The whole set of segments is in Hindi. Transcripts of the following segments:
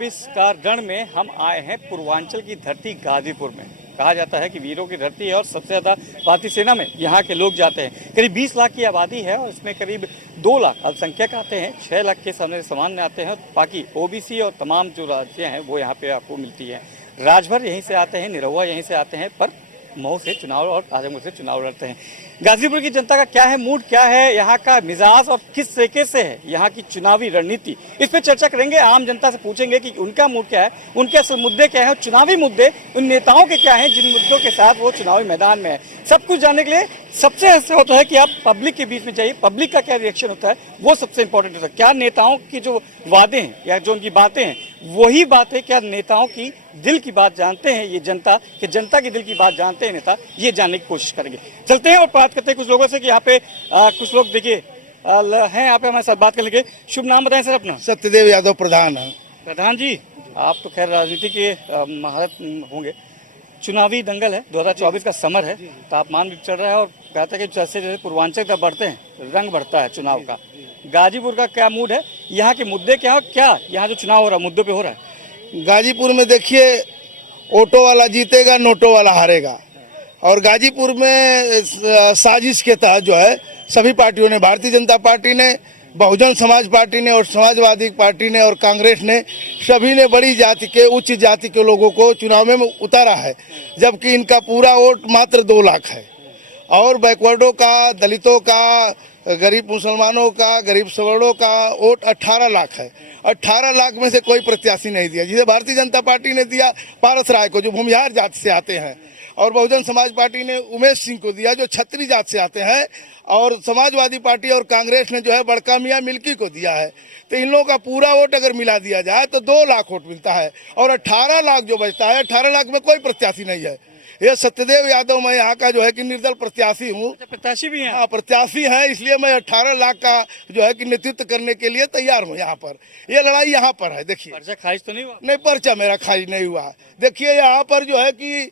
2024 का रण में हम आए हैं पूर्वांचल की धरती गाजीपुर में। कहा जाता है कि वीरों की धरती है और सबसे ज़्यादा भारतीय सेना में यहाँ के लोग जाते हैं। करीब 20 लाख की आबादी है और इसमें करीब 2 लाख अल्पसंख्यक आते हैं, 6 लाख के सामान्य आते हैं और बाकी ओबीसी और तमाम जो राज्य हैं वो यहाँ पे आपको मिलती है। राजभर यहीं से आते हैं, निरहुआ यहीं से आते हैं, पर मऊ से चुनाव और आजमगढ़ से चुनाव लड़ते हैं। गाजीपुर की जनता का क्या है मूड, क्या है यहाँ का मिजाज और किस तरीके से है यहाँ की चुनावी रणनीति, इस पर चर्चा करेंगे। आम जनता से पूछेंगे कि उनका मूड क्या है, उनके असल मुद्दे क्या है और चुनावी मुद्दे उन नेताओं के क्या हैं जिन मुद्दों के साथ वो चुनावी मैदान में है। सब कुछ जानने के लिए सबसे ऐसा होता है कि आप पब्लिक के बीच में जाइए, पब्लिक का क्या रिएक्शन होता है वो सबसे इंपॉर्टेंट होता है। क्या नेताओं की जो वादे हैं या जो उनकी बातें हैं वही बातें, क्या नेताओं की दिल की बात जानते हैं ये जनता, कि जनता की दिल की बात जानते हैं नेता, ये जानने की कोशिश करेंगे। चलते हैं और बात करते हैं कुछ लोगों से कि यहाँ पे कुछ लोग देखिए हैं यहाँ पे हमारे साथ बात कर लेंगे। शुभ नाम बताएं सर अपना। सत्यदेव यादव प्रधान है। प्रधान जी, आप तो खैर राजनीति के महारत होंगे। चुनावी दंगल है, 2024 का समर है, तापमान भी चढ़ रहा है और कहते हैं कि जैसे जैसे पूर्वांचल तक बढ़ते हैं रंग बढ़ता है चुनाव का। गाजीपुर का क्या मूड है, यहाँ के मुद्दे क्या है, क्या यहाँ जो चुनाव हो रहा है मुद्दों पे हो रहा है? गाजीपुर में देखिए, ऑटो वाला जीतेगा, नोटो वाला हारेगा। और गाजीपुर में साजिश के तहत जो है सभी पार्टियों ने, भारतीय जनता पार्टी ने, बहुजन समाज पार्टी ने और समाजवादी पार्टी ने और कांग्रेस ने, सभी ने बड़ी जाति के, उच्च जाति के लोगों को चुनाव में उतारा है, जबकि इनका पूरा वोट मात्र 2 लाख है। और बैकवर्डों का, दलितों का, गरीब मुसलमानों का, गरीब सवर्णों का वोट 18 लाख है। 18 लाख में से कोई प्रत्याशी नहीं दिया, जिसे भारतीय जनता पार्टी ने दिया पारस राय को जो भूमिहार जाति से आते हैं, और बहुजन समाज पार्टी ने उमेश सिंह को दिया जो छत्री जाति से आते हैं, और समाजवादी पार्टी और कांग्रेस ने जो है बड़का मियाँ मिल्की को दिया है। तो इन लोगों का पूरा वोट अगर मिला दिया जाए तो 2 लाख वोट मिलता है और 18 लाख जो बचता है, 18 लाख में कोई प्रत्याशी नहीं है। ये सत्यदेव यादव, मैं यहाँ का जो है कि निर्दल प्रत्याशी हूँ। प्रत्याशी भी हैं? हाँ, प्रत्याशी है, इसलिए मैं 18 लाख का जो है कि नेतृत्व करने के लिए तैयार हूँ। यहाँ पर ये लड़ाई यहाँ पर है। देखिए, पर्चा खारिज तो नहीं हुआ? नहीं, पर्चा मेरा खारिज नहीं हुआ। देखिए, यहाँ पर जो है कि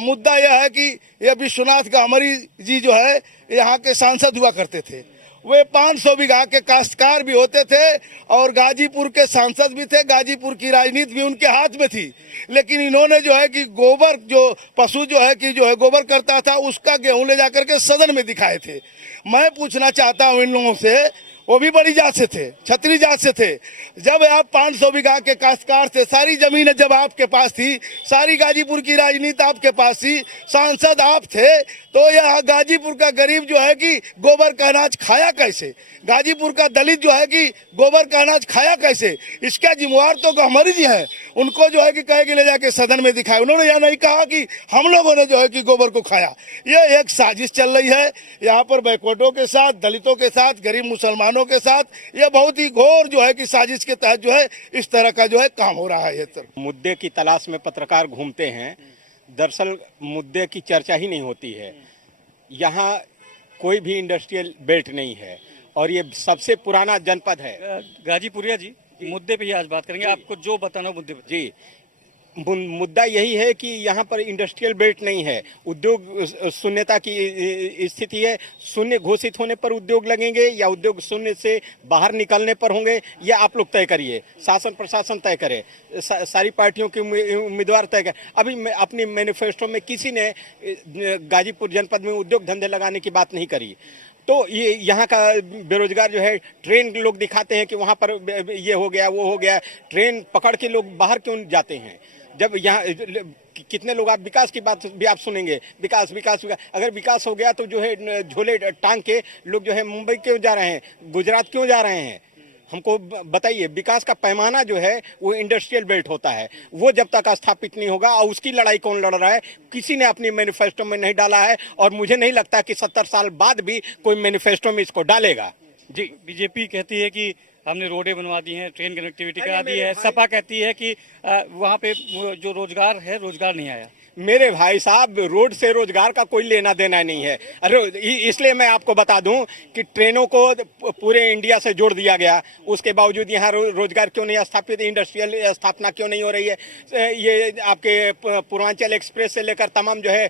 मुद्दा यह है कि ये विश्वनाथ गामरी जी जो है यहाँ के सांसद हुआ करते थे। वे 500 बीघा के काश्तकार भी होते थे और गाजीपुर के सांसद भी थे। गाजीपुर की राजनीति भी उनके हाथ में थी। लेकिन इन्होंने जो है कि गोबर, जो पशु जो है कि जो है गोबर करता था, उसका गेहूं ले जाकर के सदन में दिखाए थे। मैं पूछना चाहता हूं इन लोगों से, वो भी बड़ी जात से थे, छत्री जात से थे। जब आप 500 बीघा के काश्तकार थे, सारी जमीन जब आपके पास थी, सारी गाजीपुर की राजनीति आपके पास थी, सांसद आप थे, तो यह गाजीपुर का गरीब जो है कि गोबर का अनाज खाया कैसे? गाजीपुर का दलित जो है कि गोबर का अनाज खाया कैसे? इसका जिम्मेवार तो गहमरी जी हैं। उनको जो है कि कहे कि ले जाके सदन में दिखाए। उन्होंने यह नहीं कहा कि हम लोगों ने जो है कि गोबर को खाया। ये एक साजिश चल रही है यहाँ पर, बैकवर्डों के साथ, दलितों के साथ, गरीब मुसलमानों के साथ। ये बहुत ही घोर जो है कि साजिश के तहत जो है इस तरह का जो है काम हो रहा है। ये तो मुद्दे की तलाश में पत्रकार घूमते हैं, दरअसल मुद्दे की चर्चा ही नहीं होती है। यहाँ कोई भी इंडस्ट्रियल बेल्ट नहीं है और ये सबसे पुराना जनपद है। गाजीपुरिया जी, मुद्दे पे ही आज बात करेंगे। आपको जो बताना मुद्दे पे। जी, मुद्दा यही है कि यहाँ पर इंडस्ट्रियल बेल्ट नहीं है, उद्योग शून्यता की स्थिति है। शून्य घोषित होने पर उद्योग लगेंगे या उद्योग शून्य से बाहर निकलने पर होंगे, यह आप लोग तय करिए, शासन प्रशासन तय करे, सारी पार्टियों के उम्मीदवार तय करें। अभी मैं अपनी मैनिफेस्टो में किसी ने गाजीपुर जनपद में उद्योग धंधे लगाने की बात नहीं करी। तो ये यहाँ का बेरोजगार जो है, ट्रेन लोग दिखाते हैं कि वहाँ पर ये हो गया, वो हो गया, ट्रेन पकड़ के लोग बाहर क्यों जाते हैं? जब यहाँ कितने लोग, आप विकास की बात भी आप सुनेंगे, विकास विकास विकास। अगर विकास हो गया तो जो है झोले टांग के लोग जो है मुंबई क्यों जा रहे हैं, गुजरात क्यों जा रहे हैं? हमको बताइए। विकास का पैमाना जो है वो इंडस्ट्रियल बेल्ट होता है, वो जब तक स्थापित नहीं होगा, और उसकी लड़ाई कौन लड़ रहा है? किसी ने अपनी मैनिफेस्टो में नहीं डाला है और मुझे नहीं लगता कि 70 साल बाद भी कोई मैनिफेस्टो में इसको डालेगा। जी, बीजेपी कहती है कि हमने रोडें बनवा दी हैं, ट्रेन कनेक्टिविटी करा दी है। सपा कहती है कि वहाँ पे जो रोजगार है, रोजगार नहीं आया। मेरे भाई साहब, रोड से रोजगार का कोई लेना देना नहीं है। अरे इसलिए मैं आपको बता दूं कि ट्रेनों को पूरे इंडिया से जोड़ दिया गया, उसके बावजूद यहाँ रोजगार क्यों नहीं स्थापित, इंडस्ट्रियल स्थापना क्यों नहीं हो रही है। ये आपके पूर्वांचल एक्सप्रेस से लेकर तमाम जो है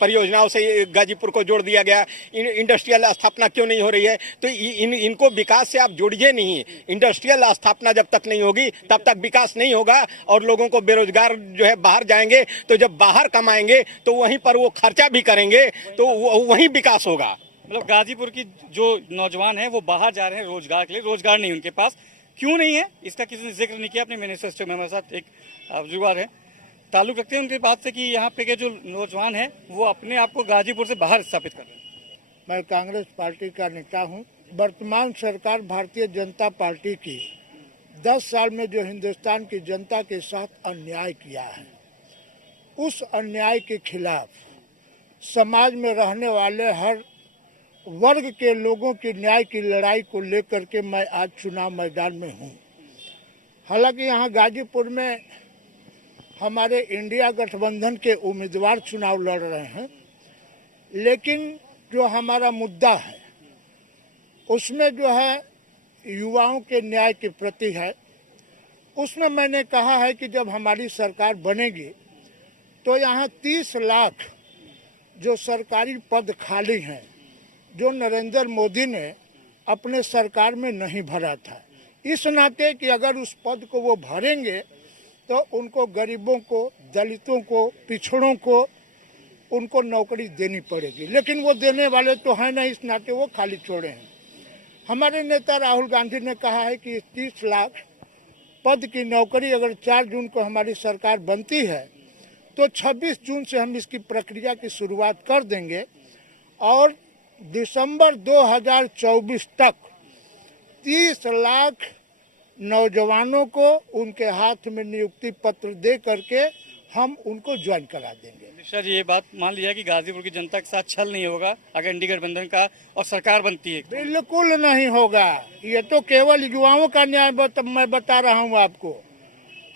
परियोजनाओं से गाजीपुर को जोड़ दिया गया, इंडस्ट्रियल स्थापना क्यों नहीं हो रही है। तो इनको विकास से आप जोड़िए नहीं। इंडस्ट्रियल स्थापना जब तक नहीं होगी तब तक विकास नहीं होगा, और लोगों को बेरोजगार जो है बाहर जाएंगे, तो जब बाहर कमाएंगे तो वहीं पर वो खर्चा भी करेंगे, तो वहीं विकास होगा। मतलब गाजीपुर की जो नौजवान हैं वो बाहर जा रहे हैं रोजगार के लिए, रोजगार नहीं उनके पास, क्यों नहीं है इसका किसी ने जिक्र नहीं किया अपने मैनिफेस्टो में। हमारे साथ एक बुजुर्ग है, ताल्लुक रखते हैं उनके बात से कि यहाँ पे के जो नौजवान हैं वो अपने आप को गाजीपुर से बाहर स्थापित कर रहे हैं। मैं कांग्रेस पार्टी का नेता हूँ। वर्तमान सरकार भारतीय जनता पार्टी की 10 साल में जो हिंदुस्तान की जनता के साथ अन्याय किया है, उस अन्याय के खिलाफ समाज में रहने वाले हर वर्ग के लोगों की न्याय की लड़ाई को लेकर के मैं आज चुनाव मैदान में हूँ। हालांकि यहाँ गाजीपुर में हमारे इंडिया गठबंधन के उम्मीदवार चुनाव लड़ रहे हैं, लेकिन जो हमारा मुद्दा है उसमें जो है युवाओं के न्याय के प्रति है। उसमें मैंने कहा है कि जब हमारी सरकार बनेगी तो यहाँ 30 लाख जो सरकारी पद खाली हैं, जो नरेंद्र मोदी ने अपने सरकार में नहीं भरा था, इस नाते कि अगर उस पद को वो भरेंगे तो उनको गरीबों को, दलितों को, पिछड़ों को उनको नौकरी देनी पड़ेगी। लेकिन वो देने वाले तो हैं नहीं, इस नाते वो खाली छोड़े हैं। हमारे नेता राहुल गांधी ने कहा है कि 30 लाख पद की नौकरी अगर 4 जून को हमारी सरकार बनती है तो 26 जून से हम इसकी प्रक्रिया की शुरुआत कर देंगे, और दिसंबर 2024 तक 30 लाख नौजवानों को उनके हाथ में नियुक्ति पत्र दे करके हम उनको ज्वाइन करा देंगे। मिश्रा जी, ये बात मान लिया कि गाजीपुर की जनता के साथ छल नहीं होगा अगर इंडी गठबंधन का और सरकार बनती है? बिल्कुल नहीं होगा। ये तो केवल युवाओं का न्याय मैं बता रहा हूँ आपको।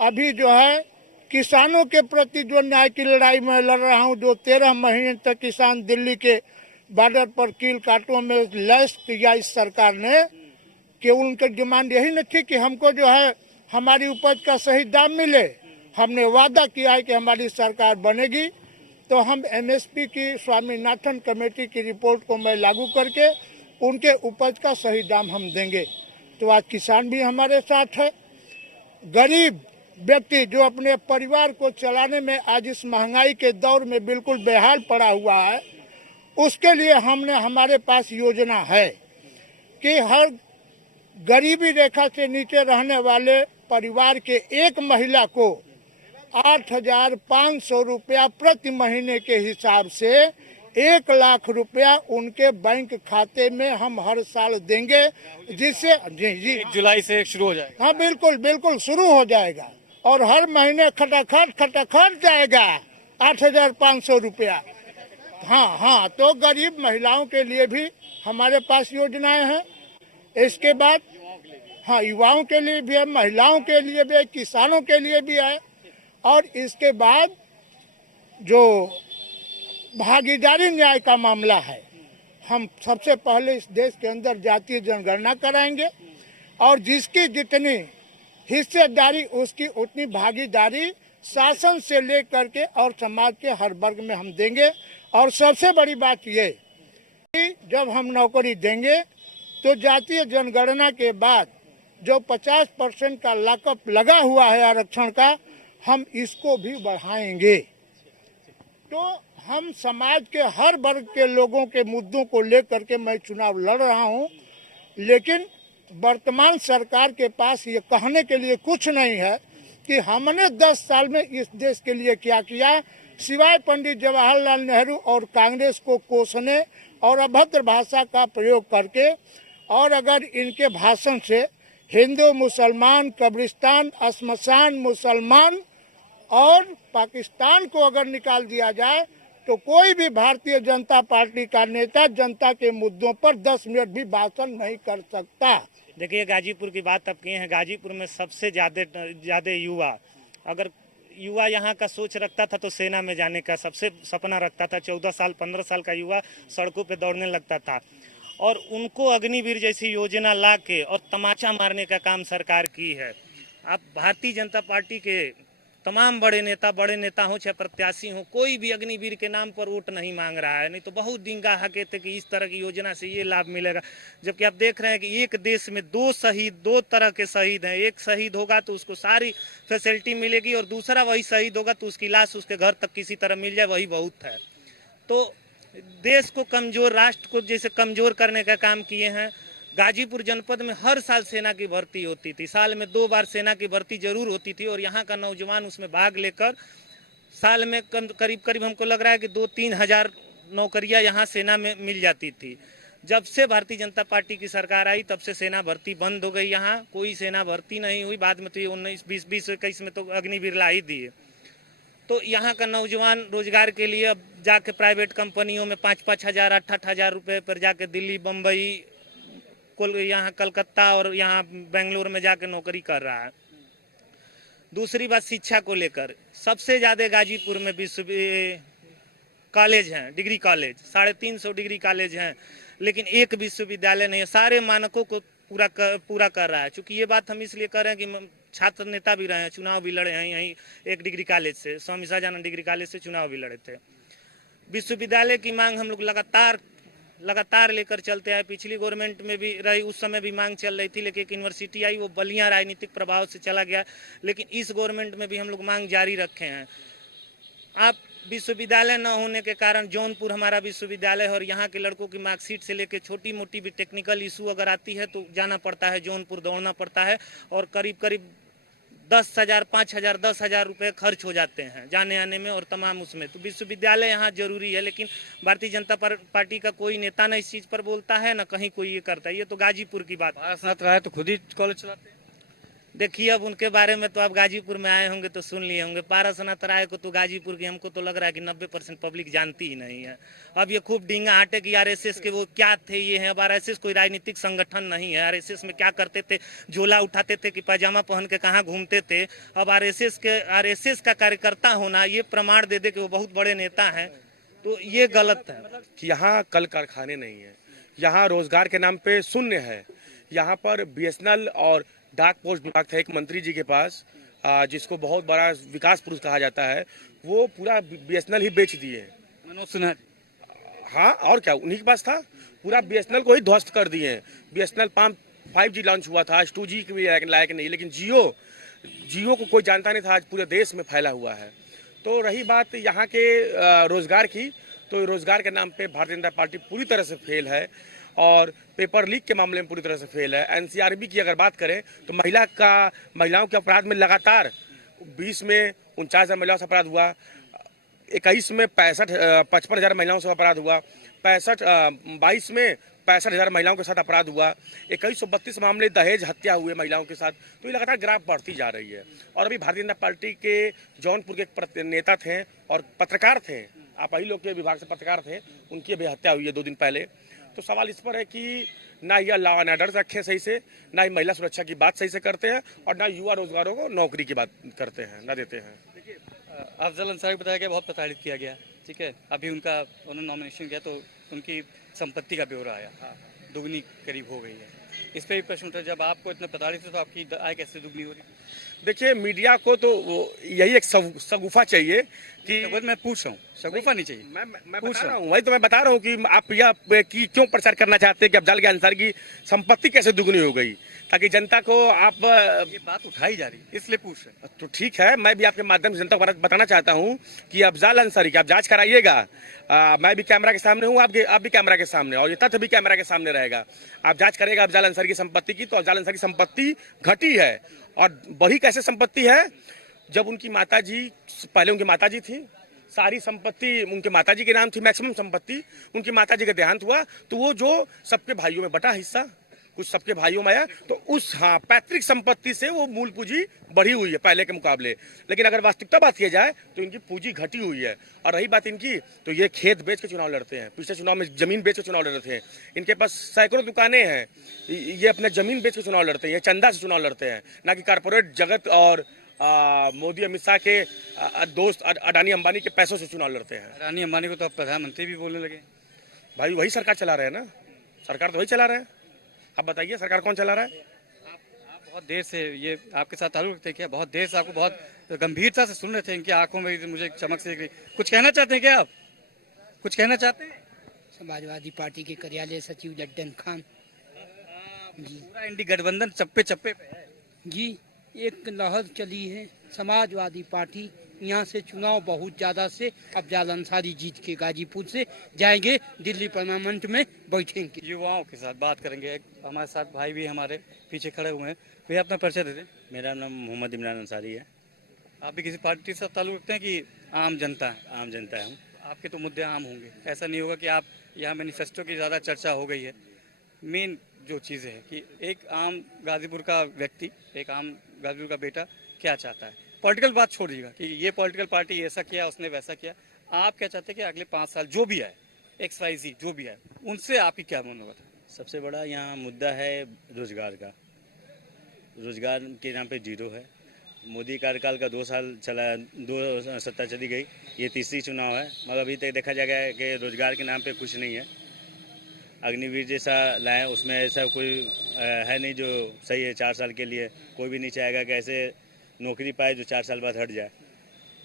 अभी जो है किसानों के प्रति जो न्याय की लड़ाई मैं लड़ रहा हूँ, जो 13 महीने तक किसान दिल्ली के बॉर्डर पर कील कांटों में लैस किया इस सरकार ने, कि उनकी डिमांड यही न थी कि हमको जो है हमारी उपज का सही दाम मिले। हमने वादा किया है कि हमारी सरकार बनेगी तो हम एमएसपी की स्वामीनाथन कमेटी की रिपोर्ट को मैं लागू करके उनके उपज का सही दाम हम देंगे। तो आज किसान भी हमारे साथ है। गरीब व्यक्ति जो अपने परिवार को चलाने में आज इस महंगाई के दौर में बिल्कुल बेहाल पड़ा हुआ है, उसके लिए हमारे पास योजना है कि हर गरीबी रेखा से नीचे रहने वाले परिवार के एक महिला को 8,500 रुपया प्रति महीने के हिसाब से 1 लाख रुपया उनके बैंक खाते में हम हर साल देंगे, जिससे जी 1 जुलाई से शुरू हो जाएगा। हाँ बिल्कुल बिल्कुल शुरू हो जाएगा, और हर महीने खटाखट जाएगा 8,500 रुपया। हाँ, तो गरीब महिलाओं के लिए भी हमारे पास योजनाएं हैं। इसके बाद हाँ, युवाओं के लिए भी है, महिलाओं के लिए भी है, किसानों के लिए भी है। और इसके बाद जो भागीदारी न्याय का मामला है, हम सबसे पहले इस देश के अंदर जातीय जनगणना कराएंगे, और जिसकी जितनी हिस्सेदारी उसकी उतनी भागीदारी शासन से लेकर के और समाज के हर वर्ग में हम देंगे। और सबसे बड़ी बात ये कि जब हम नौकरी देंगे तो जातीय जनगणना के बाद जो 50% का लॉकअप लगा हुआ है आरक्षण का, हम इसको भी बढ़ाएंगे। तो हम समाज के हर वर्ग के लोगों के मुद्दों को लेकर के मैं चुनाव लड़ रहा हूं, लेकिन वर्तमान सरकार के पास ये कहने के लिए कुछ नहीं है कि हमने 10 साल में इस देश के लिए क्या किया, सिवाय पंडित जवाहरलाल नेहरू और कांग्रेस को कोसने और अभद्र भाषा का प्रयोग करके। और अगर इनके भाषण से हिंदू मुसलमान, कब्रिस्तान, श्मशान, मुसलमान और पाकिस्तान को अगर निकाल दिया जाए तो कोई भी भारतीय जनता पार्टी का नेता जनता के मुद्दों पर 10 मिनट भी भाषण नहीं कर सकता। देखिए, गाजीपुर की बात अब किए हैं। गाजीपुर में सबसे ज़्यादा युवा, अगर युवा यहाँ का सोच रखता था तो सेना में जाने का सबसे सपना रखता था। 14 साल 15 साल का युवा सड़कों पे दौड़ने लगता था और उनको अग्निवीर जैसी योजना ला के और तमाचा मारने का काम सरकार की है। आप भारतीय जनता पार्टी के तमाम बड़े नेता हो चाहे प्रत्याशी हो, कोई भी अग्निवीर के नाम पर वोट नहीं मांग रहा है। नहीं तो बहुत दिन कहा कहते कि इस तरह की योजना से ये लाभ मिलेगा, जबकि आप देख रहे हैं कि एक देश में दो तरह के शहीद हैं। एक शहीद होगा तो उसको सारी फैसिलिटी मिलेगी और दूसरा वही शहीद होगा तो उसकी लाश उसके घर तक किसी तरह मिल जाए, वही बहुत है। तो देश को कमजोर, राष्ट्र को जैसे कमजोर करने का काम किए हैं। गाजीपुर जनपद में हर साल सेना की भर्ती होती थी, साल में 2 बार सेना की भर्ती जरूर होती थी और यहाँ का नौजवान उसमें भाग लेकर साल में करीब हमको लग रहा है कि 2-3 हजार नौकरियाँ यहाँ सेना में मिल जाती थी। जब से भारतीय जनता पार्टी की सरकार आई तब से सेना भर्ती बंद हो गई, यहाँ कोई सेना भर्ती नहीं हुई। बाद में तो ये 19, 20, 21 में तो अग्निवीर ला ही दिए। तो यहाँ का नौजवान रोजगार के लिए अब जाके प्राइवेट कंपनियों में 5-5 हजार 8-8 हजार रुपये पर जाके दिल्ली, बम्बई, यहाँ कलकत्ता और यहाँ बेंगलोर में जाके नौकरी कर रहा है। दूसरी बात शिक्षा को लेकर, सबसे ज़्यादा गाजीपुर में कॉलेज हैं, डिग्री कॉलेज 350 डिग्री कॉलेज हैं, लेकिन एक विश्वविद्यालय नहीं है। सारे मानकों को पूरा कर रहा है। चूँकि ये बात हम इसलिए कर रहे हैं कि छात्र नेता भी रहे हैं, चुनाव भी लड़े हैं यहीं एक डिग्री कॉलेज से, स्वामी शाहजानंद डिग्री कॉलेज से चुनाव भी लड़े थे। विश्वविद्यालय की मांग हम लोग लगातार लेकर चलते आए। पिछली गवर्नमेंट में भी रही, उस समय भी मांग चल रही थी, लेकिन एक यूनिवर्सिटी आई, वो बलिया राजनीतिक प्रभाव से चला गया। लेकिन इस गवर्नमेंट में भी हम लोग मांग जारी रखे हैं। आप विश्वविद्यालय न होने के कारण जौनपुर हमारा विश्वविद्यालय है और यहाँ के लड़कों की मार्कशीट से लेकर छोटी मोटी भी टेक्निकल इशू अगर आती है तो जाना पड़ता है जौनपुर, दौड़ना पड़ता है और करीब 10,000, 5,000, 10,000 रुपये खर्च हो जाते हैं जाने आने में और तमाम उसमें। तो विश्वविद्यालय यहाँ जरूरी है, लेकिन भारतीय जनता पार्टी का कोई नेता न इस चीज़ पर बोलता है, न कहीं कोई ये करता है। ये तो गाजीपुर की बात है। तो खुद ही कॉलेज चलाते हैं। देखिए, अब उनके बारे में तो आप गाजीपुर में आए होंगे तो सुन लिए होंगे। पारसनाथ राय को तो गाजीपुर की हमको तो लग रहा है कि 90% पब्लिक जानती ही नहीं है। अब ये खूब डींगा हाटे कि आरएसएस के वो क्या थे ये हैं। अब आरएसएस कोई राजनीतिक संगठन नहीं है। आरएसएस में क्या करते थे, झोला उठाते थे कि पैजामा पहन के कहाँ घूमते थे। अब आरएसएस का कार्यकर्ता होना ये प्रमाण दे दे कि वो बहुत बड़े नेता हैं, तो ये गलत है। कि यहाँ कल कारखाने नहीं है, यहाँ रोजगार के नाम पे शून्य है। यहाँ पर बीएसएनएल और डाक पोस्ट विभाग था एक मंत्री जी के पास, जिसको बहुत बड़ा विकास पुरुष कहा जाता है, वो पूरा बीएसएनएल ही बेच दिए। मनोज सिन्हा, हाँ और क्या, उन्हीं के पास था। पूरा बीएसएनएल को ही ध्वस्त कर दिए। बीएसएनएल 5G लॉन्च हुआ था, आज 2G के भी लायक नहीं, लेकिन जियो को कोई जानता नहीं था, आज पूरे देश में फैला हुआ है। तो रही बात यहाँ के रोजगार की, तो रोजगार के नाम पे भारतीय जनता पार्टी पूरी तरह से फेल है और पेपर लीक के मामले में पूरी तरह से फेल है। एनसीआरबी की अगर बात करें तो महिलाओं के अपराध में लगातार 20 में 49,000 महिलाओं से अपराध हुआ, 21 में 55,000 महिलाओं से अपराध हुआ, 22 में 65,000 महिलाओं के साथ अपराध हुआ, 2132 मामले दहेज हत्या हुए महिलाओं के साथ। तो ये लगातार ग्राफ बढ़ती जा रही है। और अभी भारतीय जनता पार्टी के जौनपुर के एक नेता थे और पत्रकार थे, आप ही लोग के विभाग से पत्रकार थे, उनकी अभी हत्या हुई है 2 दिन पहले। तो सवाल इस पर है कि ना यह लॉ एंड ऑर्डर रखें सही से, ना ही महिला सुरक्षा की बात सही से करते हैं और ना युवा रोजगारों को नौकरी की बात करते हैं, ना देते हैं। देखिए, अफजल अंसारी को बताया गया बहुत प्रताड़ित किया गया, ठीक है। अभी उन्होंने नॉमिनेशन किया तो उनकी संपत्ति का ब्यौरा आया, दुगनी करीब हो गई है। इस पर भी प्रश्न उठा, जब आपको इतना प्रताड़ित है तो आपकी आय कैसे दुगनी हो रही है? देखिए, मीडिया को तो यही एक सगुफा चाहिए कि मैं पूछ रहा हूँ, शगुफा नहीं चाहिए। मैं बता रहा हूँ, वही तो मैं बता रहा हूँ कि आप यह कि क्यों प्रचार करना चाहते हैं कि अफजल अंसारी की संपत्ति कैसे दुगनी हो गई, ताकि जनता को आप ये बात उठाई जा रही है इसलिए पूछ रहे। तो ठीक है, मैं भी आपके माध्यम से जनता को बताना चाहता हूँ कि अफजल अंसारी की आप जांच कराइएगा। मैं भी कैमरा के सामने हूँ, आप भी कैमरा के सामने, और ये तथ्य भी कैमरा के सामने रहेगा। आप जांच करेगा अफजल अंसारी की संपत्ति की, तो अफजल अंसारी की संपत्ति घटी है और बढ़ी कैसे संपत्ति है। जब उनकी माताजी, पहले उनकी माताजी थी, सारी संपत्ति उनके माताजी के नाम थी, मैक्सिमम संपत्ति। उनकी माताजी का देहांत हुआ तो वो जो सबके भाइयों में बटा हिस्सा कुछ सबके भाइयों में आया, तो उस पैतृक संपत्ति से वो मूल पूंजी बढ़ी हुई है पहले के मुकाबले। लेकिन अगर वास्तविकता बात की जाए तो इनकी पूंजी घटी हुई है। और रही बात इनकी, तो ये खेत बेच के चुनाव लड़ते हैं। पिछले चुनाव में जमीन बेच के चुनाव लड़ रहे थे। इनके पास सैकड़ों दुकानें हैं, ये अपने जमीन बेच के चुनाव लड़ते हैं, ये चंदा से चुनाव लड़ते हैं, ना कि कारपोरेट जगत और मोदी अमित शाह के दोस्त अडानी अंबानी के पैसों से चुनाव लड़ते हैं। रानी अंबानी को तो अब प्रधानमंत्री भी बोलने लगे। भाई वही सरकार चला रहे हैं ना, सरकार तो वही चला रहे हैं। अब बताइए सरकार कौन चला रहा है? आप बहुत देर से ये आपके साथ ताल्लुक रखते हैं क्या? बहुत देर से आपको बहुत गंभीरता से सुन रहे थे, इनकी आंखों में मुझे चमक से दिख रही। कुछ कहना चाहते हैं क्या आप? कुछ कहना चाहते हैं? समाजवादी पार्टी के कार्यालय सचिव लड्डन खान जी। पूरा इंडी गठबंधन चप्पे चप्पे पे है जी, एक लहर चली है समाजवादी पार्टी यहाँ से चुनाव बहुत ज़्यादा से अफजाल अंसारी जीत के गाजीपुर से जाएंगे, दिल्ली पार्लियामेंट में बैठेंगे। युवाओं के साथ बात करेंगे। एक हमारे साथ भाई भी हमारे पीछे खड़े हुए हैं। भैया अपना परिचय दे दें। मेरा नाम मोहम्मद इमरान अंसारी है। आप भी किसी पार्टी से ताल्लुक रखते हैं कि आम जनता है? आम जनता है हम। आपके तो मुद्दे आम होंगे, ऐसा नहीं होगा कि आप यहाँ मैनिफेस्टो की ज़्यादा चर्चा हो गई है। मेन जो चीज़ें हैं कि एक आम गाजीपुर का व्यक्ति, एक आम गाजीपुर का बेटा क्या चाहता है। पॉलिटिकल बात छोड़िएगा कि ये पॉलिटिकल पार्टी ऐसा किया, उसने वैसा किया। आप क्या चाहते हैं कि अगले 5 साल जो भी आए, XYZ जो भी आए, उनसे आपकी क्या मनोगत है? सबसे बड़ा यहाँ मुद्दा है रोजगार का। रोजगार के नाम पे जीरो है। मोदी कार्यकाल का 2 साल चला, 2 सत्ता चली गई, ये तीसरी चुनाव है, मगर अभी तक देखा जाएगा कि रोजगार के नाम पे कुछ नहीं है। अग्निवीर जैसा लाए, उसमें ऐसा कोई है नहीं जो सही है। 4 साल के लिए कोई भी नहीं चाहेगा कि ऐसे नौकरी पाए जो 4 साल बाद हट जाए।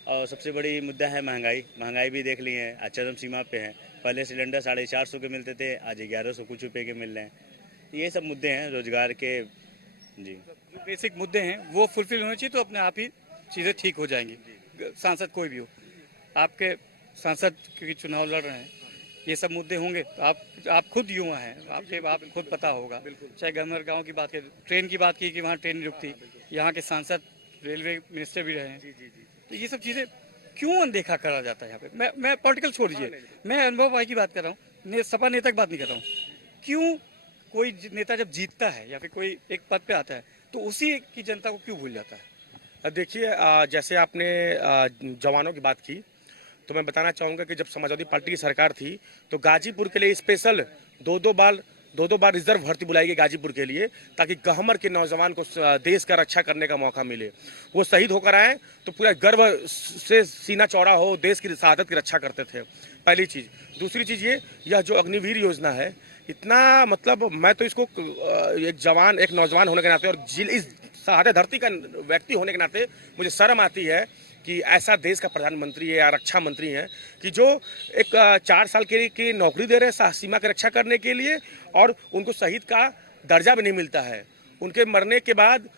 और सबसे बड़ी मुद्दा है महंगाई। महंगाई भी देख ली है, चरम सीमा पे है। पहले सिलेंडर 450 के मिलते थे, आज 1100 कुछ रुपए के मिल रहे हैं। ये सब मुद्दे हैं रोजगार के जी। जो बेसिक मुद्दे हैं वो फुलफिल होने चाहिए, तो अपने आप ही चीज़ें ठीक हो जाएंगी। सांसद कोई भी हो, आपके सांसद क्योंकि चुनाव लड़ रहे हैं, ये सब मुद्दे होंगे। तो आप खुद युवा हैं, आप खुद पता होगा। चाहे गंगर गांव की बात करें, ट्रेन की बात की कि वहाँ ट्रेन नहीं रुकती, यहाँ के सांसद रेलवे मिनिस्टर भी रहे हैं। तो ये सब चीज़ें क्यों अनदेखा करा जाता है यहाँ पे? मैं पॉलिटिकल छोड़ दीजिए, मैं अनुभव भाई की बात कर रहा हूँ, सपा नेता की बात नहीं कर रहा हूँ। क्यों कोई नेता जब जीतता है या फिर कोई एक पद पे आता है तो उसी की जनता को क्यों भूल जाता है? देखिए, जैसे आपने जवानों की बात की, तो मैं बताना चाहूँगा कि जब समाजवादी पार्टी की सरकार थी तो गाजीपुर के लिए स्पेशल दो दो बार रिजर्व भर्ती बुलाई गई गाजीपुर के लिए, ताकि गहमर के नौजवान को देश का रक्षा करने का मौका मिले। वो शहीद होकर आए तो पूरा गर्व से सीना चौड़ा हो, देश की शहादत की रक्षा करते थे। पहली चीज़। दूसरी चीज़ यह जो अग्निवीर योजना है, इतना मतलब मैं तो इसको एक जवान, एक नौजवान होने के नाते और इस सहारे धरती का व्यक्ति होने के नाते मुझे शर्म आती है कि ऐसा देश का प्रधानमंत्री है या रक्षा मंत्री है कि जो एक 4 साल की नौकरी दे रहे हैं सीमा की रक्षा करने के लिए, और उनको शहीद का दर्जा भी नहीं मिलता है। उनके मरने के बाद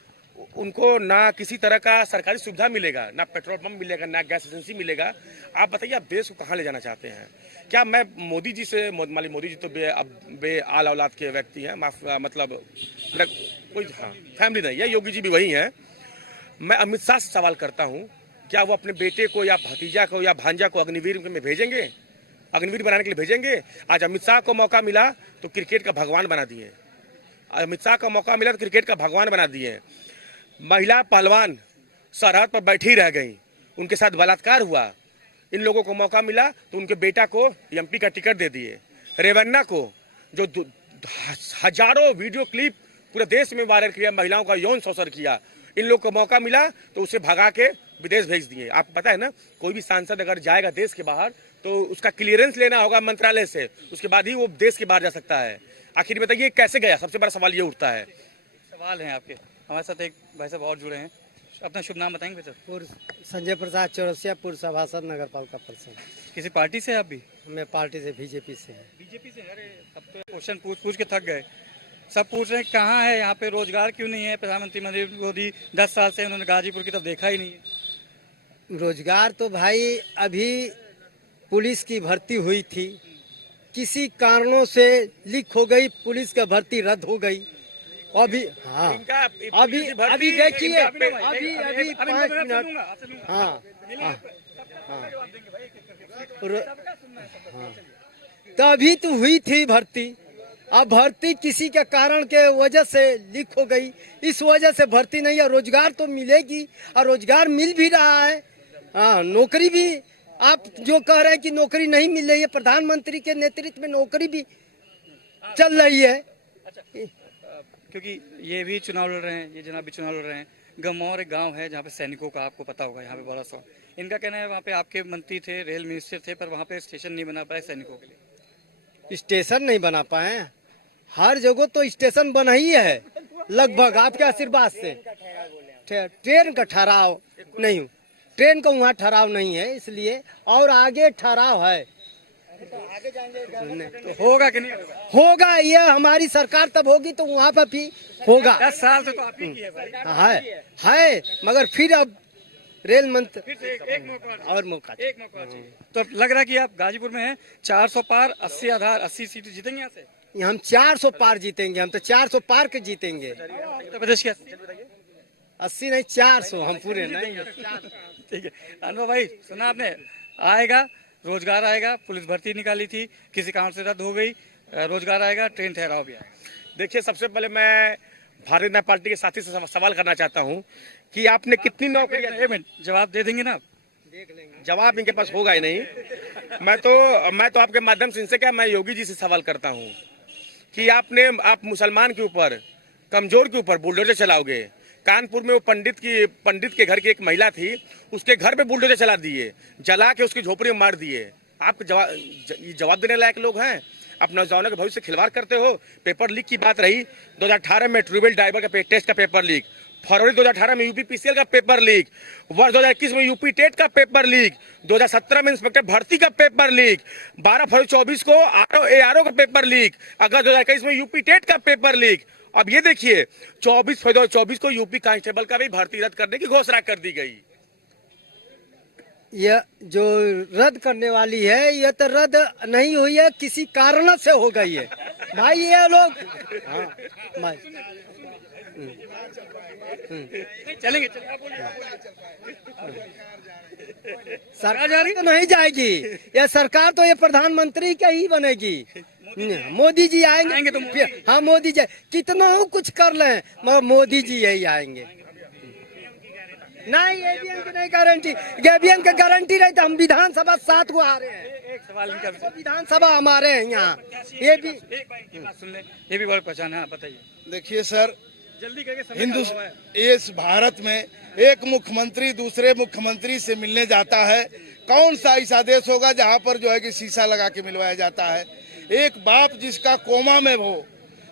उनको ना किसी तरह का सरकारी सुविधा मिलेगा, ना पेट्रोल पंप मिलेगा, ना गैस एजेंसी मिलेगा। आप बताइए, आप देश को कहाँ ले जाना चाहते हैं? क्या मैं मोदी जी से, मोदी जी तो बे आल औलाद के व्यक्ति हैं, मतलब कोई फैमिली नहीं है, योगी जी भी वही हैं। मैं अमित शाह से सवाल करता हूँ, क्या वो अपने बेटे को या भतीजा को या भांजा को अग्निवीर में भेजेंगे, अग्निवीर बनाने के लिए भेजेंगे? आज अमित शाह को मौका मिला तो क्रिकेट का भगवान बना दिए। अमित शाह का मौका मिला तो क्रिकेट का भगवान बना दिए। महिला पहलवान सरहद पर बैठी रह गई, उनके साथ बलात्कार हुआ। इन लोगों को मौका मिला तो उनके बेटा को MP का टिकट दे दिए। रेवन्ना को जो हजारों वीडियो क्लिप पूरे देश में वायरल किया, महिलाओं का यौन शोषण किया, इन लोगों को मौका मिला तो उसे भगा के विदेश भेज दिए। आपको पता है ना, कोई भी सांसद अगर जाएगा देश के बाहर तो उसका क्लियरेंस लेना होगा मंत्रालय से, उसके बाद ही वो देश के बाहर जा सकता है। आखिर बताइए कैसे गया? सबसे बड़ा सवाल ये उठता है। सवाल हैं आपके। हमारे साथ एक भाई साहब और जुड़े हैं, अपना शुभ नाम बताएंगे सर? पूर्व संजय प्रसाद चौरसिया, पूर्व सभासद नगर पालिका परिषद। किसी पार्टी से आप भी? मैं पार्टी से बीजेपी से है। बीजेपी से? अरे अब तो क्वेश्चन पूछ के थक गए। सब पूछ रहे हैं कहाँ है यहाँ पे रोजगार क्यों नहीं है? प्रधानमंत्री नरेंद्र मोदी 10 साल से उन्होंने गाजीपुर की तरफ देखा ही नहीं है। रोजगार तो भाई अभी पुलिस की भर्ती हुई थी, किसी कारणों से लीक हो गई, पुलिस का भर्ती रद्द हो गई। अभी हाँ, अभी देखिए, अभी 5 मिनट। हाँ तभी तो हुई थी भर्ती। अब भर्ती किसी के कारण के वजह से लीक हो गई, इस वजह से भर्ती नहीं है। रोजगार तो मिलेगी और रोजगार मिल भी रहा है। हाँ, नौकरी भी आप जो कह रहे हैं कि नौकरी नहीं मिल रही है, प्रधानमंत्री के नेतृत्व में नौकरी भी चल रही है। क्योंकि ये भी चुनाव लड़ रहे हैं, ये जनाब भी चुनाव लड़ रहे हैं, गमौर एक गांव है जहाँ पे सैनिकों का आपको पता होगा, यहाँ पे बड़ा सा, इनका कहना है वहाँ पे आपके मंत्री थे, रेल मिनिस्टर थे, पर वहाँ पे स्टेशन नहीं बना पाए सैनिकों के लिए। स्टेशन नहीं बना पाए, हर जगह तो स्टेशन बना ही है लगभग आपके आशीर्वाद से। ट्रेन का ठहराव नहीं, ट्रेन का वहाँ ठहराव नहीं है, इसलिए और आगे ठहराव है। तो होगा कि नहीं होगा? होगा, ये हमारी सरकार तब होगी तो वहाँ पर भी होगा। 10 साल से तो आप ही की है भाई। है मगर फिर अब रेल मंत्री फिर से एक मौका और मौका एक मौका चाहिए। तो लग रहा है कि आप गाजीपुर में हैं, 400 पार 80 आधार 80 सीट जीतेंगे यहाँ से। हम 400 पार जीतेंगे, हम तो 400 पार के जीतेंगे। उत्तर प्रदेश के 80 नहीं 400 हम पूरे नहीं। ठीक है अनुभव भाई, सुना आपने, आएगा रोजगार आएगा, पुलिस भर्ती निकाली थी किसी कारण से रद्द हो गई, रोजगार आएगा, ट्रेन ठहराव भी आएगा। देखिए, सबसे पहले मैं भारतीय जनता पार्टी के साथी से सवाल करना चाहता हूं कि आपने कितनी नौकरियां, एक मिनट जवाब दे देंगे ना आप? जवाब इनके पास होगा ही नहीं। मैं तो आपके माध्यम से इनसे क्या, मैं योगी जी से सवाल करता हूं कि आप मुसलमान के ऊपर, कमजोर के ऊपर बुलडोजर चलाओगे। कानपुर में वो पंडित के घर की एक महिला थी, उसके घर पे बुलडोजर चला दिए, जला के उसकी झोपड़ी में मार दिए। आप जवाब देने लायक लोग हैं? आप नौजवानों के भविष्य से खिलवाड़ करते हो। पेपर लीक की बात रही, 2018 में ट्यूबवेल ड्राइवर का टेस्ट का पेपर लीक, फरवरी 2018 में यूपीपीसीएल का पेपर लीक, वर्ष 2021 में यूपी टेट का पेपर लीक, 2017 में इंस्पेक्टर भर्ती का पेपर लीक, 12 फरवरी 24 को ARO का पेपर लीक, अगस्त 2021 में यूपी टेट का पेपर लीक। अब ये देखिए 24 फरवरी 2024 को यूपी कांस्टेबल का भी भर्ती रद्द करने की घोषणा कर दी गई। यह जो रद्द करने वाली है, यह तो रद्द नहीं हुई है, किसी कारण से हो गई है भाई। ये लोग भाई चलेंगे सरकार जा रही तो नहीं जाएगी, यह सरकार तो ये प्रधानमंत्री का ही बनेगी। मोदी जी आएंगे तो हाँ मोदी जी कितना हो कुछ कर लें मगर मोदी जी यही आएंगे। नहीं एबीएम की नहीं गारंटी, एबीएम की गारंटी रही तो हम विधानसभा 7 को आ रहे हैं। एक सवाल इनका, विधानसभा हमारे हैं यहाँ, ये भी एक बार इनकी बात सुन ले, ये भी बड़ी पहचान है, बताइए देखिए सर, जल्दी करके। हिंदुस्तान इस भारत में एक मुख्यमंत्री दूसरे मुख्यमंत्री से मिलने जाता है, कौन सा ऐसा देश होगा जहां पर जो है कि शीशा लगा के मिलवाया जाता है? एक बाप जिसका कोमा में हो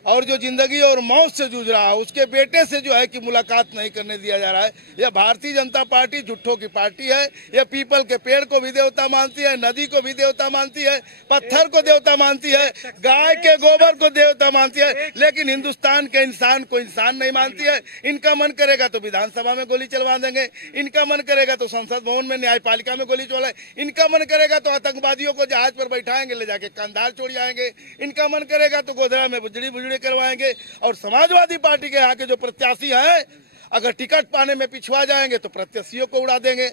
और जो जिंदगी और मौत से जूझ रहा है, उसके बेटे से जो है कि मुलाकात नहीं करने दिया जा रहा है। यह भारतीय जनता पार्टी झुट्ठों की पार्टी है। यह पीपल के पेड़ को भी देवता मानती है, नदी को भी देवता मानती है, पत्थर को देवता मानती है, गाय के गोबर को देवता मानती है, लेकिन हिंदुस्तान के इंसान को इंसान नहीं मानती है। इनका मन करेगा तो विधानसभा में गोली चलवा देंगे, इनका मन करेगा तो संसद भवन में न्यायपालिका में गोली चलाए, इनका मन करेगा तो आतंकवादियों को जहाज पर बैठाएंगे, ले जाके कंधार छोड़ जाएंगे, इनका मन करेगा तो गोधरा में बुजड़ी करवाएंगे। और समाजवादी पार्टी के यहाँ के जो प्रत्याशी हैं, अगर टिकट पाने में पिछुआ जाएंगे तो प्रत्याशियों को उड़ा देंगे।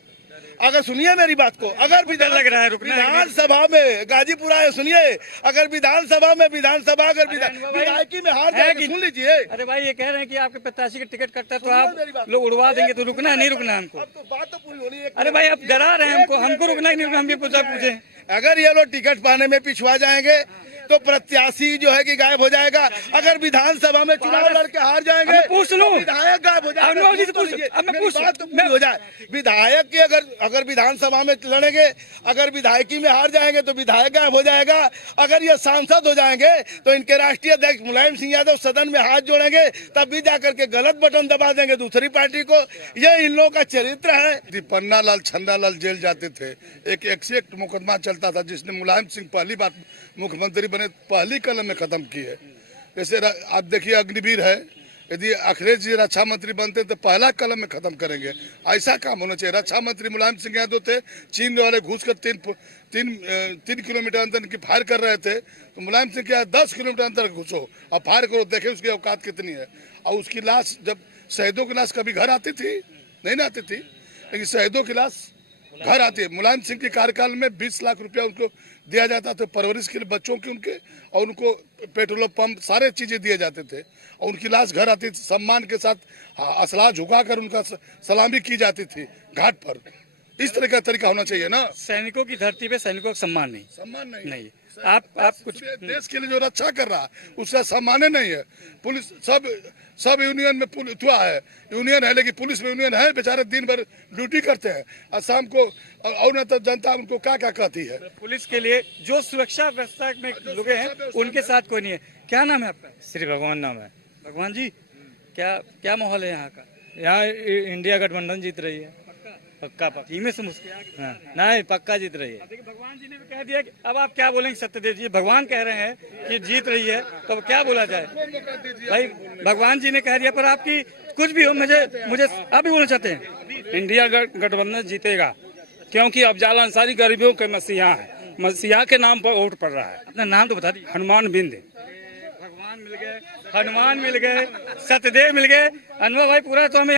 अगर सुनिए मेरी बात को, अगर विधानसभा में गाजीपुर आए, सुनिए, अगर विधानसभा अगर विधायकी में हार जाएगी, सुन लीजिए। अरे भाई ये कह रहे हैं कि आपके प्रत्याशी का टिकट कटता है तो आप लोग उड़वा देंगे, तो रुकना नहीं रुकना हमको? अब तो बात तो पूरी होनी है। अरे भाई आप डरा रहे हैं हमको रुकना नहीं रुकना, हम ये पूछे। अगर ये लोग टिकट पाने में पिछुआ जाएंगे तो प्रत्याशी जो है कि गायब हो जाएगा। अगर विधानसभा में चुनाव लड़के हार जाएंगे, पूछ लूं, विधायक गायब हो जाएगा। बात तो पूरी हो जाए। विधायक की अगर विधानसभा में लड़ेंगे, अगर विधायकी में हार जाएंगे तो विधायक गायब हो जाएगा। अगर ये सांसद हो जाएंगे तो इनके राष्ट्रीय अध्यक्ष मुलायम सिंह यादव सदन में हाथ जोड़ेंगे, तब भी जाकर के गलत बटन दबा देंगे दूसरी पार्टी को। ये इन लोगों का चरित्र है। पन्ना लाल छन्ना लाल जेल जाते थे, एक एक्ट मुकदमा चलता था जिसने मुलायम सिंह पहली बार मुख्यमंत्री बने पहली कलम में खत्म की है। जैसे आप देखिए अग्निवीर है, यदि अखिलेश जी रक्षा मंत्री बनते तो पहला कलम में खत्म करेंगे। ऐसा काम होना चाहिए। रक्षा मंत्री मुलायम सिंह यादव थे, चीन वाले घुस कर 3 किलोमीटर अंदर की फायर कर रहे थे, तो मुलायम सिंह क्या 10 किलोमीटर अंदर घुसो और फायर करो, देखे उसकी औकात कितनी है। और उसकी लाश, जब शहीदों की लाश कभी घर आती थी? नहीं ना आती थी, लेकिन शहीदों की लाश घर आती है। मुलायम सिंह के कार्यकाल में 20 लाख रुपया उनको दिया जाता था परवरिश के लिए, बच्चों के उनके, और उनको पेट्रोल पंप सारे चीजें दिए जाते थे, और उनकी लाश घर आती थी। सम्मान के साथ असला झुकाकर उनका सलामी की जाती थी घाट पर। इस तरह का तरीका होना चाहिए ना। सैनिकों की धरती पे सैनिकों का सम्मान नहीं। सम्मान नहीं। आप कुछ देश के लिए जो रक्षा कर रहा है उसका सम्मान नहीं है। पुलिस सब यूनियन में हुआ है, यूनियन है, लेकिन पुलिस में यूनियन है, बेचारे दिन भर ड्यूटी करते हैं और शाम को और न तो जनता उनको क्या क्या कहती है। पुलिस के लिए जो सुरक्षा व्यवस्था में लोग हैं उनके साथ कोई नहीं है। क्या नाम है आपका? श्री भगवान नाम है। भगवान जी, क्या माहौल है यहाँ का? यहाँ इंडिया गठबंधन जीत रही है। पक्का धीमे से मुस्कुरा हाँ, नहीं पक्का जीत रही है। देखिए भगवान जी ने भी कह दिया कि अब आप क्या बोलेंगे सत्यदेव जी, भगवान कह रहे हैं कि जीत रही है तो अब क्या बोला जाए भाई? भगवान जी ने कह दिया पर आपकी कुछ भी हो, मुझे आप भी बोलना चाहते हैं? इंडिया गठबंधन जीतेगा क्योंकि अफजाल अंसारी गरीबों के मसीहा है, मसीहा के नाम पर वोट पड़ रहा है। अपना नाम तो बता दीजिए। हनुमान बिंद। भगवान मिल गए, हनुमान मिल गए, सत्यदेव मिल गए, अनुभव भाई पूरा तो हमें